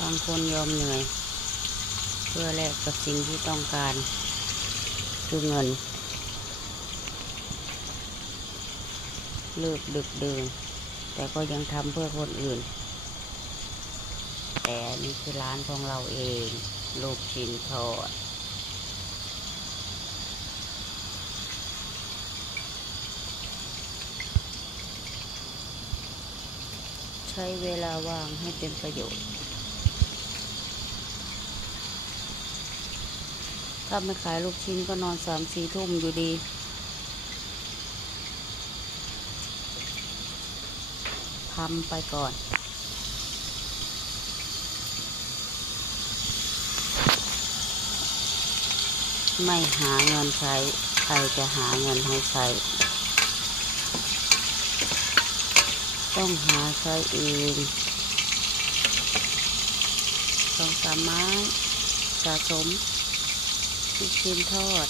บางคนยอมเหนื่อยเพื่อแลกกับสิ่งที่ต้องการคือเงินเลิกดึกดื่นแต่ก็ยังทำเพื่อคนอื่นแต่นี่คือร้านของเราเองลูกชิ้นทอดใช้เวลาว่างให้เป็นประโยชน์ถ้าไม่ขายลูกชิ้นก็นอน3-4 ทุ่มอยู่ดีทำไปก่อนไม่หาเงินใช้ใครจะหาเงินให้ใช้ต้องหาใช้เอง2-3 ไม้สะสมลูกชิ้นทอด